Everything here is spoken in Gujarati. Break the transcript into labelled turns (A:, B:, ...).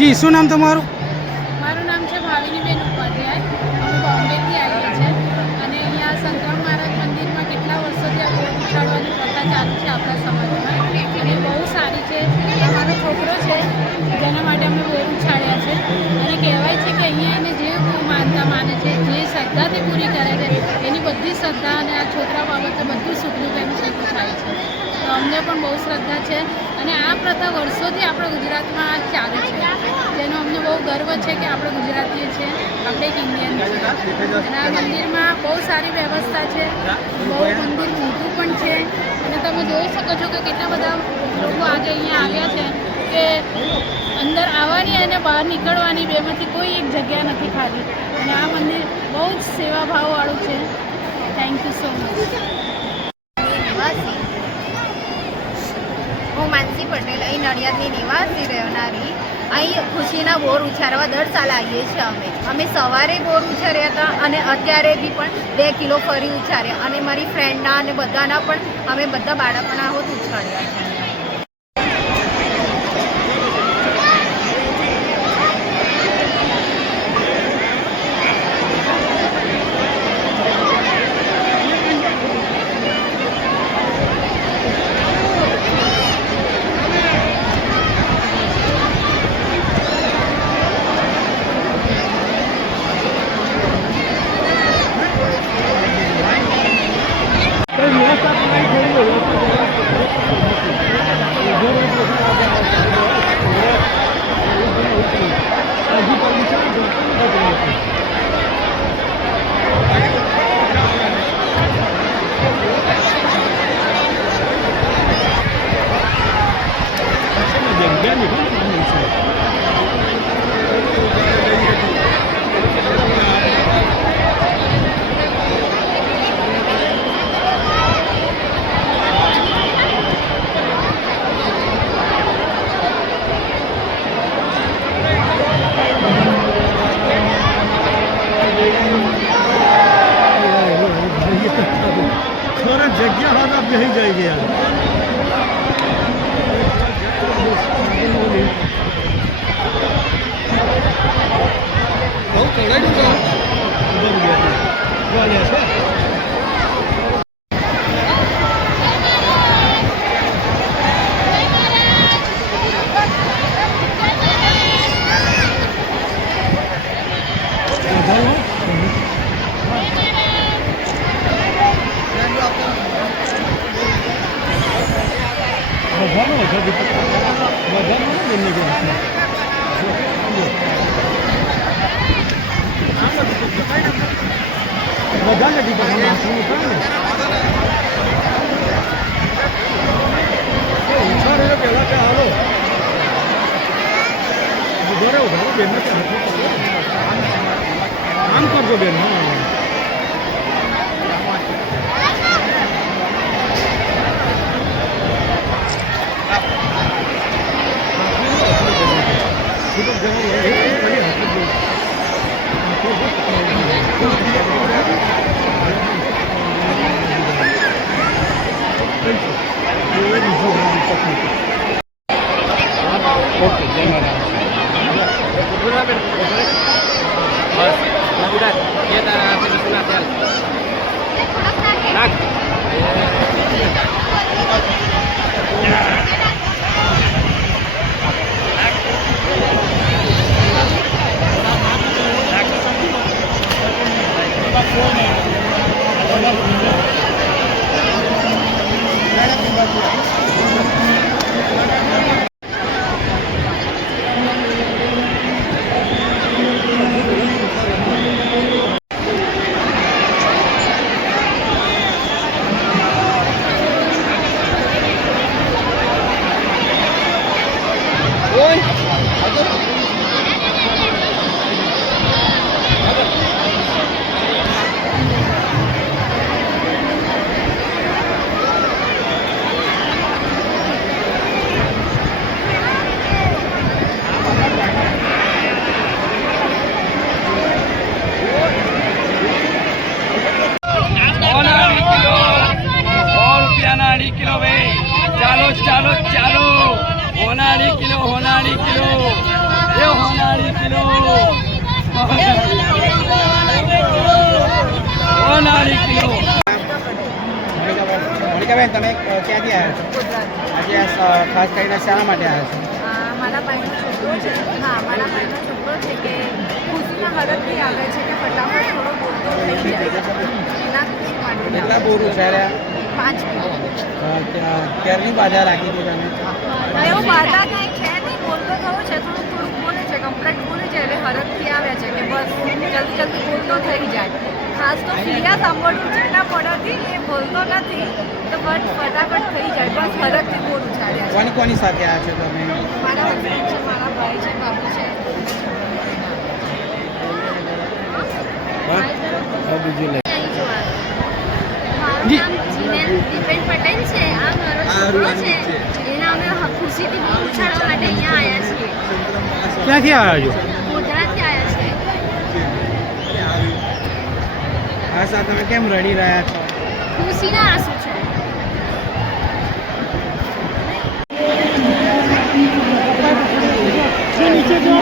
A: જી, શું નામ તમારું?
B: મારું નામ છે ભાવિનીબેન ઉપાધ્યાય. અમે બોમ્બેથી આવીએ છીએ. અને અહીંયા સંતરામ મહારાજ મંદિરમાં કેટલા વર્ષોથી આ બોટ ઉછાળવાની પ્રથા ચાલુ છે આપણા સમાજમાં. અને બહુ સારી છે. અમારો છોકરો છે, જેના માટે અમે બોટ ઉછાળ્યા છે. અને કહેવાય છે કે અહીંયા એને જે માનતા માને છે, જે શ્રદ્ધાથી પૂરી કરે છે, એની બધી શ્રદ્ધા અને આ છોકરા બાબતે બધું સુખનું એનું ભેગું થાય છે. તો અમને પણ બહુ શ્રદ્ધા છે. અને આ પ્રથા વર્ષોથી આપણા ગુજરાતમાં ચાલે છે. જેનો અમને બહુ ગર્વ છે કે આપણે ગુજરાતીઓ છે. આપણે એક ઇન્ડિયન છે અને આ મંદિરમાં બહુ સારી વ્યવસ્થા છે. બહુ મંદિર મોટું પણ છે. અને તમે જોઈ શકો છો કે કેટલા બધા લોકો આજે અહીંયા આવ્યા છે કે અંદર આવવાની અને બહાર નીકળવાની બેમાંથી કોઈ એક જગ્યા નથી ખાલી. અને આ મંદિર બહુ જ સેવાભાવવાળું છે. થેન્ક યુ સો મચ
C: હું માનસી પટેલ, અહીં નડિયાદની નિવાસી રહેનારી. અહીં ખુશીના બોર ઉછારવા દર સાલ આવીએ છીએ અમે. અમે સવારે બોર ઉછાર્યા હતા અને અત્યારે બી પણ બે કિલો ફરી ઉછાર્યા અને મારી ફ્રેન્ડના અને બધાના પણ અમે બધા બાળકોના હોત ઉછાળ્યા છે.
A: બધાને દીધા નાખવું પડે ને ઉછાળે પહેલાં ત્યાં હાલો ઉભો રહે ઉભો રહે બેનને ત્યાં હાથો પકડો. આમ કરજો બેન હા દીપક જવાનું ઓકે જય મહારાજ
D: હોનારી કિલો ભાઈ ચાલો ચાલો ચાલો હોનારી કિલો હોનારી કિલો
E: એ હોનારી કિલો હોનારી કિલો મોનિકાબેન તમે ક્યાંથી આવ્યા છો? આજે આ ખાસ કરીને શાના માટે આવ્યા છો?
C: મારા ભાઈનો છોકરો છે. હા મારા ભાઈનો છોકરો છે કે ખુશીના હરખથી આવે છે કે ફટાફટ થોડો બોલતો થઈ જાય.
E: કેટલા
C: છે. પાંચ
E: ક્યારની બાધા રાખી હતી તમે?
C: એવું બાધા કાંઈ છે નહીં. બોલતો થયો છે થોડુંક થોડુંક બોલે છે કમ્પ્લેટ બોલે છે એટલે હરખથી આવે છે કે બસ જલ્દી જલ્દી બોલતો થઈ જાય. ખાસ તો ફિયા સાંભળવું છે એના પડવાથી એ બોલતો નથી તો બટ ફટાફટ થઈ જાય બસ ફરકથી બોલ ઉછાળ્યા છે.
E: કોની કોની સાથે આવ્યા છો તમે?
C: મારા હસબન્ડ છે મારા ભાઈ છે બાબુ છે.
D: મારું નામ જીનેલ દીપેન પટેલ છે. આ મારો છોકરો છે. એને અમે ખુશીથી બહુ ઉછાળવા માટે અહીંયા આવ્યા છીએ.
E: ક્યાંથી આવ્યા છો? આશા તમે કેમ રડી રહ્યા છો?
D: ખુશીના આંસુ છે. નીચે જો.